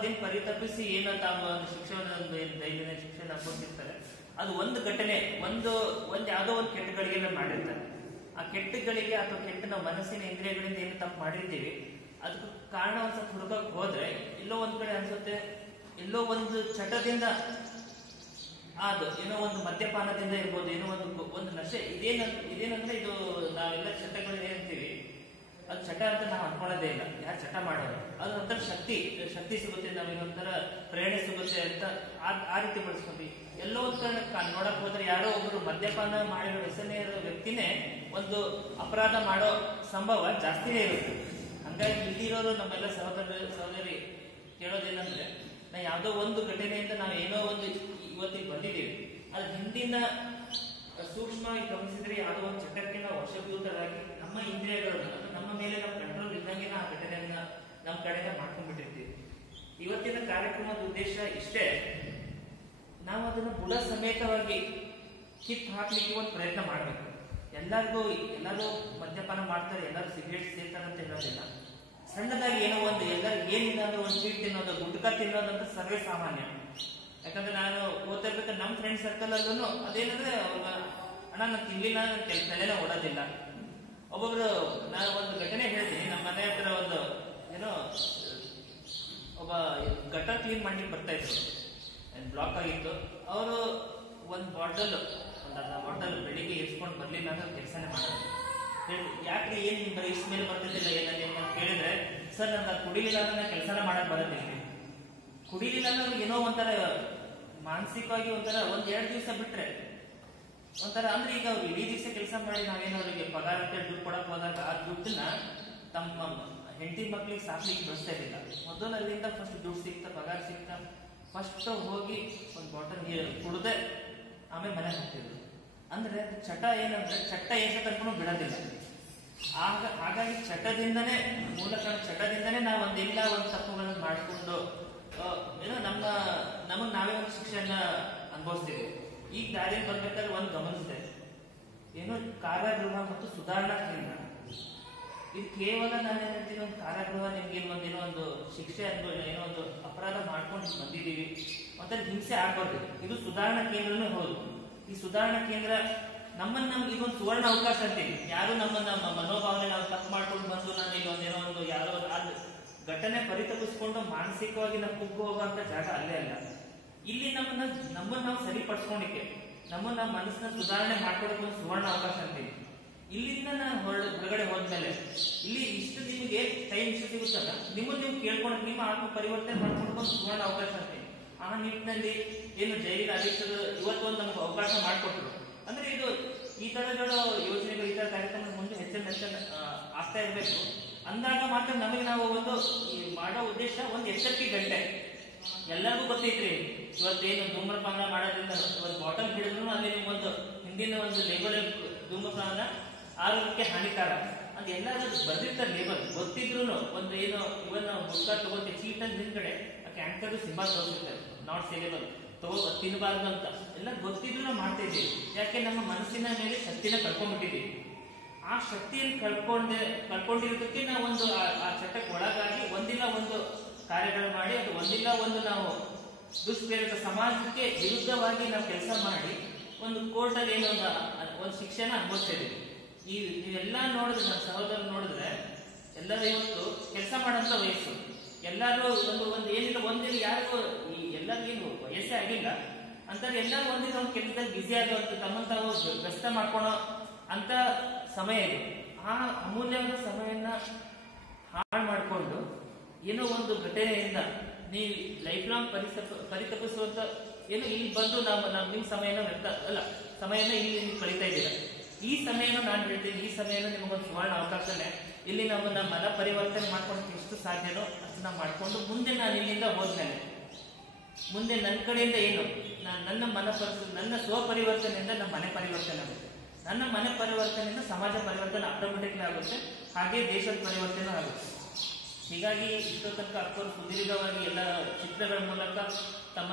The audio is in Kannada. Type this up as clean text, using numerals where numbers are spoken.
ಅದೇನು ಪರಿತಪಿಸಿ ಏನೋ ತಾವು ಶಿಕ್ಷಣ ದೈನಂದಿನ ಶಿಕ್ಷಣ ಕೊಟ್ಟಿರ್ತಾರೆ, ಅದು ಒಂದು ಘಟನೆ, ಒಂದು ಯಾವುದೋ ಒಂದು ಕೆಟ್ಟಗಳಿಗೆ ನಾವು ಮಾಡಿರ್ತಾರೆ. ಆ ಕೆಟ್ಟಗಳಿಗೆ ಅಥವಾ ಕೆಟ್ಟ ನಾವು ಮನಸ್ಸಿನ ಇಂದ್ರಿಯಗಳಿಂದ ಏನು ತಪ್ಪು ಮಾಡಿರ್ತೀವಿ, ಅದಕ್ಕೆ ಕಾರಣ ಒಂದ್ ಸ್ವಲ್ಪ ಹುಡುಕಕ್ ಹೋದ್ರೆ ಎಲ್ಲೋ ಒಂದ್ ಕಡೆ ಅನ್ಸುತ್ತೆ, ಎಲ್ಲೋ ಒಂದು ಚಟದಿಂದ, ಅದು ಏನೋ ಒಂದು ಮದ್ಯಪಾನದಿಂದ ಇರ್ಬೋದು, ಏನೋ ಒಂದು ನಶೆ. ಇದೇನಂದ್ರೆ ಇದು ನಾವೆಲ್ಲ ಚಟಗಳು ಏನಂತೀವಿ, ಅದು ಚಟ ಅಂತ ನಾವು ಅನ್ಕೊಳ್ಳೋದೇ ಇಲ್ಲ. ಯಾರು ಚಟ ಮಾಡೋದು, ಅದು ಒಂಥರ ಶಕ್ತಿ ಸಿಗುತ್ತೆ, ನಮಗೆ ಒಂಥರ ಪ್ರೇರಣೆ ಸಿಗುತ್ತೆ ಅಂತ ಆ ರೀತಿ ಬಳಸ್ಕೊಂಡ್ವಿ. ಎಲ್ಲೋ ಒಂದ್ ಕಡೆ ನೋಡಕ್ ಹೋದ್ರೆ ಯಾರೋ ಒಬ್ರು ಮದ್ಯಪಾನ ಮಾಡಿರೋ ವ್ಯಸನ ಇರೋ ವ್ಯಕ್ತಿನೇ ಒಂದು ಅಪರಾಧ ಮಾಡೋ ಸಂಭವ ಜಾಸ್ತಿನೇ ಇರುತ್ತೆ. ಹಂಗಾಗಿ ಇಲ್ಲಿರೋರು ನಮ್ಮೆಲ್ಲ ಸಹೋದರಿ ಕೇಳೋದೇನಂದ್ರೆ, ನಾವು ಯಾವುದೋ ಒಂದು ಘಟನೆಯಿಂದ ನಾವು ಏನೋ ಒಂದು ಇವತ್ತಿಗೆ ಬಂದಿದ್ದೀವಿ, ಅದ್ರ ಹಿಂದಿನ ಸೂಕ್ಷ್ಮವಾಗಿ ಗಮನಿಸಿದ್ರೆ ಯಾವುದೋ ಒಂದು ಚಟಕ್ಕೆ ನಾವು ವಶಭೂತರಾಗಿ ನಮ್ಮ ಇಂದ್ರಿಯಗಳನ್ನು ನಮ್ಮ ಮೇಲೆ ನಾವು ಕಂಟ್ರೋಲ್ ಇದ್ದಂಗೆ ಆ ಘಟನೆಯನ್ನ ನಮ್ಮ ಕಡೆಯಿಂದ ಮಾಡ್ಕೊಂಡ್ಬಿಟ್ಟಿರ್ತೀವಿ. ಇವತ್ತಿನ ಕಾರ್ಯಕ್ರಮದ ಉದ್ದೇಶ ಇಷ್ಟೇ, ನಾವು ಅದನ್ನು ಬುಡ ಸಮೇತವಾಗಿ ಕಿತ್ತು ಹಾಕ್ಲಿಕ್ಕೆ ಒಂದು ಪ್ರಯತ್ನ ಮಾಡಬೇಕು. ಎಲ್ಲರೂ ಮದ್ಯಪಾನ ಮಾಡ್ತಾರೆ, ಎಲ್ಲರೂ ಸಿಗರೇಟ್ ಸೇರ್ತಾರೆ ಅಂತ ಹೇಳೋದಿಲ್ಲ. ಸಣ್ಣದಾಗಿ ಏನೋ ಒಂದು ಎಲ್ಲರೂ ಏನಿಲ್ಲ ಅಂದ್ರೆ ಒಂದು ಸ್ವೀಟ್ ತಿನ್ನೋದು, ಗುಟ್ಕಾ ತಿನ್ನೋದಂತ ಸರ್ವೇ ಸಾಮಾನ್ಯ. ಯಾಕಂದ್ರೆ ನಾನು ಓದ್ತಾ ಇರ್ಬೇಕಾದ್ರೆ ನಮ್ಮ ಫ್ರೆಂಡ್ ಸರ್ಕಲ್ ಅಲ್ಲೂ ಅದೇನಂದ್ರೆ, ಅಣ್ಣ ನಾನು ತಿನ್ಲಿಲ್ಲ, ನನ್ನ ತಲೆನೇ ಓಡೋದಿಲ್ಲ. ಒಬ್ಬೊಬ್ರು, ನಾನು ಒಂದು ಘಟನೆ ಹೇಳ್ತೀನಿ. ನಮ್ಮ ಮನೆ ಹತ್ರ ಒಂದು ಏನೋ ಒಬ್ಬ ಗಟರ್ ಕ್ಲೀನ್ ಮಾಡ್ಲಿಕ್ಕೆ ಬರ್ತಾ ಇದ್ರು, ಬ್ಲಾಕ್ ಆಗಿತ್ತು. ಅವರು ಒಂದು ಬಾಟಲ್ ಬೆಳಿಗ್ಗೆ ಇಸ್ಕೊಂಡು ಬರ್ಲಿಲ್ಲ ಅಂದ್ರೆ ಕೆಲಸನೇ ಮಾಡೋದು. ಯಾಕ್ರಿ ಏನ್ ಬರೀ ಇಷ್ಟ ಮೇಲೆ ಬರ್ತಿದ್ದಿಲ್ಲ ಏನಲ್ಲಿ ಅಂತ ಕೇಳಿದ್ರೆ, ಸರ್ ನಾನು ಕುಡಿಲಿಲ್ಲ ಅಂದ್ರೆ ಕೆಲಸನೇ ಮಾಡಕ್ ಬರೋದಿಲ್ಲ. ಕುಡಿಲಿಲ್ಲ ಅಂದ್ರೆ ಏನೋ ಒಂಥರ ಮಾನಸಿಕವಾಗಿ ಒಂಥರ 1-2 ದಿವಸ ಬಿಟ್ರೆ ಒಂಥರ ಅಂದ್ರೆ, ಈಗ ಅವ್ರು ಇಡೀ ದಿವಸ ಕೆಲಸ ಮಾಡಿ ನಾವೇನೋ ಅವರಿಗೆ ಪಗಾರ ಅಂತ ದುಡ್ಡು ಕೊಡಕ್ ಹೋದಾಗ ಆ ದುಡ್ಡನ್ನ ತಮ್ಮ ಹೆಂಡತಿ ಮಕ್ಳಿಗೆ ಸಾಕ್ಲಿಕ್ಕೆ ಬಳಸ್ತಾ ಇರಲಿಲ್ಲ. ಮೊದಲು ಅಲ್ಲಿಂದ ಫಸ್ಟ್ ದುಡ್ಡು ಸಿಗ್ತಾ, ಪಗಾರ ಸಿಗ್ತಾ, ಫಸ್ಟ್ ಹೋಗಿ ಒಂದು ಬಾಟಲ್ ನೀರು ಕುಡ್ದೆ ಆಮೇಲೆ ಮನೆ ಹಾಕ್ತಿದ್ರು. ಅಂದ್ರೆ ಚಟ ಏನಂದ್ರೆ, ಚಟ ಏಕೆ ತನಕ ಬಿಡೋದಿಲ್ಲ. ಹಾಗಾಗಿ ಚಟದಿಂದನೇ ನಾವು ಒಂದಿಲ್ಲ ಒಂದು ತಪ್ಪುಗಳನ್ನು ಮಾಡಿಕೊಂಡು ಏನೋ ನಮಗ್ ನಾವೇ ಒಂದು ಶಿಕ್ಷೆಯನ್ನ ಅನುಭವಿಸ್ತೀವಿ. ಈಗ ದಾರಿಯಲ್ಲಿ ಬರ್ಬೇಕಾದ್ರೆ ಒಂದು ಗಮನಿಸಿದೆ, ಏನೋ ಕಾರಾಗೃಹ ಮತ್ತು ಸುಧಾರಣಾ ಕೇಂದ್ರ. ಇದು ಕೇವಲ ನಾನು ಹೇಳ್ತೀನಿ, ಒಂದು ಕಾರಾಗೃಹ ನಿಮ್ಗೆ ಏನೋ ಒಂದು ಶಿಕ್ಷೆ ಏನೋ ಒಂದು ಅಪರಾಧ ಮಾಡ್ಕೊಂಡು ಬಂದಿದ್ದೀವಿ ಮತ್ತೆ ಹಿಂಸೆ ಆಗ್ಬಾರ್ದು. ಇದು ಸುಧಾರಣಾ ಕೇಂದ್ರನೂ ಹೌದು. ಈ ಸುಧಾರಣಾ ಕೇಂದ್ರ ನಮ್ಗೆ ಇದೊಂದು ಸುವರ್ಣ ಅವಕಾಶ ಅಂತೀವಿ. ಯಾರು ನಮ್ಮ ಮನೋಭಾವನೆ ನಾವು ತಪ್ಪು ಮಾಡ್ಕೊಂಡು ಬಂದು ನಾನು ಇಲ್ಲೊಂದೇನೋ ಒಂದು ಯಾರೋ ಘಟನೆ ಪರಿತಪಿಸ್ಕೊಂಡು ಮಾನಸಿಕವಾಗಿ ನಾವು ಕುಗ್ಗು ಹೋಗುವಂತ ಜಾಗ ಅಲ್ಲೇ ಅಲ್ಲ. ಇಲ್ಲಿ ನಮ್ಮನ್ನ ನಾವು ಸರಿಪಡಿಸ್ಕೊಂಡಿಕ್ಕೆ, ನಮ್ಮ ಮನಸ್ಸನ್ನ ಸುಧಾರಣೆ ಮಾಡ್ಕೊಳಕ್ಕೆ ಒಂದು ಸುವರ್ಣ ಅವಕಾಶ ಅಂತೀವಿ. ಇಲ್ಲಿಂದ ನಾನು ಹೊರಗಡೆ ಹೋದ್ಮೇಲೆ ಇಲ್ಲಿ ಇಷ್ಟು ನಿಮಗೆ ಟೈಮ್ ಇಷ್ಟು ಸಿಗುತ್ತಲ್ಲ, ನಿಮ್ಮನ್ನು ನೀವು ಕೇಳ್ಕೊಂಡು ನಿಮ್ಮ ಆತ್ಮ ಪರಿವರ್ತನೆ ಮಾಡ್ಕೊಂಡು ಒಂದು ಸುವರ್ಣ ಅವಕಾಶ ಅಂತೀವಿ. ಆ ನಿಟ್ಟಿನಲ್ಲಿ ಏನು ಜೈಲಿನ ಅಧೀಕ್ಷರು ಇವತ್ತೊಂದು ನಮ್ಗೆ ಅವಕಾಶ ಮಾಡಿಕೊಟ್ರು. ಅಂದ್ರೆ ಇದು ಈ ತರಗಳ ಯೋಜನೆಗಳು, ಈ ತರ ಕಾರ್ಯಕ್ರಮ ಮುಂದೆ ಹೆಚ್ಚಿನ ಆಗ್ತಾ ಇರಬೇಕು. ಅಂದಾಗ ಮಾತ್ರ ನಮಗೆ ನಾವು ಒಂದು ಮಾಡೋ ಉದ್ದೇಶ ಒಂದು ಎಚ್ಚರಿಕೆ ಗಂಟೆ. ಎಲ್ಲರಿಗೂ ಗೊತ್ತೈತ್ರಿ, ಇವತ್ತೇನು ಧೂಮ್ರಪಾನ ಮಾಡೋದ್ರಿಂದ ಒಂದು ಬಾಟಲ್ ಹಿಡಿದ್ರು ಅಲ್ಲಿ ನಿಮ್ಗೊಂದು ಹಿಂದಿನ ಒಂದು ಲೇಬಲ್, ಧೂಮ್ರಪಾನ ಆರೋಗ್ಯಕ್ಕೆ ಹಾನಿಕಾರ ಅಂತ ಎಲ್ಲರೂ ಬರ್ದಿರ್ತಾರೆ ಲೇಬಲ್. ಗೊತ್ತಿದ್ರು ಒಂದು ಏನು ಇವನ್ ನಾವು ಗುಟ್ಕಾ ತಗೊಂಡು ಚೀಟಲ್ಲಿ ಹಿಂದ್ಗಡೆ ಕ್ಯಾನ್ಸರ್ ಸಿಂಬಲ್ ತೋರಿಸಿರ್ತಾರೆ, ನಾಟ್ ಸೇಲೆಬಲ್, ತಿನ್ನಬಾರ್ದು ಅಂತ ಎಲ್ಲ ಗೊತ್ತಿದ್ರು ನಾವು ಮಾಡ್ತಾ ಇದ್ದೀವಿ. ಯಾಕೆ ನಮ್ಮ ಮನಸ್ಸಿನ ಮೇಲೆ ಶಕ್ತಿನ ಕಳ್ಕೊಂಡ್ಬಿಟ್ಟಿದ್ದೀವಿ. ಆ ಶಕ್ತಿಯನ್ನು ಕಳ್ಕೊಂಡಿರೋದಕ್ಕೆ ನಾವು ಒಂದು ಆ ಚಟಕ್ಕೆ ಒಳಗಾಗಿ ಒಂದಿಲ್ಲ ಒಂದು ಕಾರ್ಯಗಳು ಮಾಡಿ, ಅದು ಒಂದಿಲ್ಲ ಒಂದು ನಾವು ದುಷ್ಪ್ರೇರಿತ ಸಮಾಜಕ್ಕೆ ವಿರುದ್ಧವಾಗಿ ನಾವು ಕೆಲಸ ಮಾಡಿ ಒಂದು ಕೋರ್ಟಲ್ಲಿ ಏನೋ ಒಂದು ಶಿಕ್ಷೆನ ಅನುಭವಿಸ್ತಾ ಇದ್ದೀವಿ. ನೀವೆಲ್ಲ ನೋಡಿದ್ರೆ, ನನ್ನ ಸಹೋದರ ನೋಡಿದ್ರೆ, ಎಲ್ಲರೂ ಇವತ್ತು ಕೆಲಸ ಮಾಡೋಂಥ ವಯಸ್ಸು. ಎಲ್ಲರೂ ಒಂದು ಏನಿಲ್ಲ ಒಂದಿನ ಯಾರಿಗೂ ಎಲ್ಲರಿಗೇನು ವಯಸ್ಸೇ ಆಗಿಲ್ಲ ಅಂತಾರೆ, ಎಲ್ಲರೂ ಒಂದಿನ ಒಂದು ಕೆಲಸದಲ್ಲಿ ಬ್ಯುಸಿ ಆಗುವಂತ ತಮ್ಮನ್ನು ತಾವು ವ್ಯಸ್ತ ಮಾಡ್ಕೊಳೋ ಅಂತ ಸಮಯ ಇದೆ. ಆ ಅಮೂಲ್ಯವಾದ ಸಮಯವನ್ನ ಹಾಳು ಮಾಡಿಕೊಂಡು ಏನೋ ಒಂದು ಘಟನೆಯಿಂದ ನೀವು ಲೈಫ್ ಲಾಂಗ್ ಪರಿತಪಿಸುವಂತ ಏನೋ ಇಲ್ಲಿ ಬಂದು ನಿಮ್ಮ ಸಮಯನ ಸಮಯನ ಇಲ್ಲಿ ಕಳೀತಾ ಇದ್ದೀರಾ. ಈ ಸಮಯನ ನಾನು ಹೇಳ್ತೀನಿ, ಈ ಸಮಯನ ನಿಮಗೊಂದು ಸುವರ್ಣ ಅವಕಾಶನೇ. ಇಲ್ಲಿ ನಮ್ಮ ಮನ ಪರಿವರ್ತನೆ ಮಾಡ್ಕೊಳಕ್ಕೆ ಎಷ್ಟು ಸಾಧ್ಯನೋ ಅಷ್ಟು ನಾವು ಮಾಡ್ಕೊಂಡು ಮುಂದೆ ನಾನು ಇಲ್ಲಿಂದ ಹೋದ್ಮೇಲೆ ಮುಂದೆ ನನ್ನ ಕಡೆಯಿಂದ ಏನು ನನ್ನ ಸ್ವಪರಿವರ್ತನೆಯಿಂದ ನಮ್ಮ ಮನೆ ಪರಿವರ್ತನೆ ಆಗುತ್ತೆ, ನನ್ನ ಮನೆ ಪರಿವರ್ತನೆಯಿಂದ ಸಮಾಜ ಪರಿವರ್ತನೆ ಆಟೋಮೆಟಿಕ್ಲಿ ಆಗುತ್ತೆ, ಹಾಗೆ ದೇಶದ ಪರಿವರ್ತನೆ ಆಗುತ್ತೆ. ಹೀಗಾಗಿ ಇಷ್ಟೋ ತನಕ ಅಕ್ಕವರು ಸುದೀರ್ಘವಾಗಿ ಎಲ್ಲ ಚಿತ್ರಗಳ ಮೂಲಕ ತಮ್ಮ